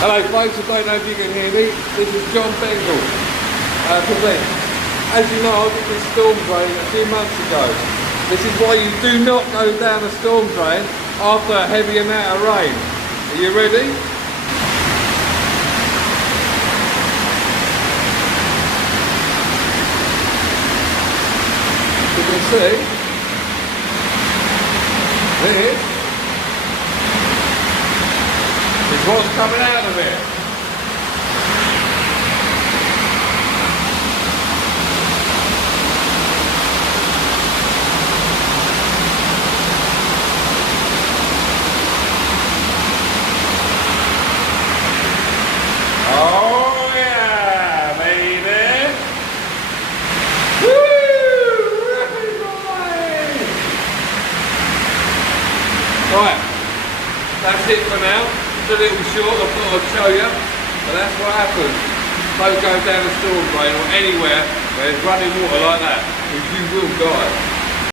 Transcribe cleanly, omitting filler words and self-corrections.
Hello folks, I don't know if you can hear me. This is John Bengal. As you know, I did this storm drain a few months ago. This is why you do not go down a storm drain after a heavy amount of rain. Are you ready? You can see, this is what's coming out of it. Oh yeah, baby! Woo! Right, that's it for now. It's a little short, I thought I'd show you, but that's what happens. Don't go down a storm drain or anywhere where there's running water like that, because you will die.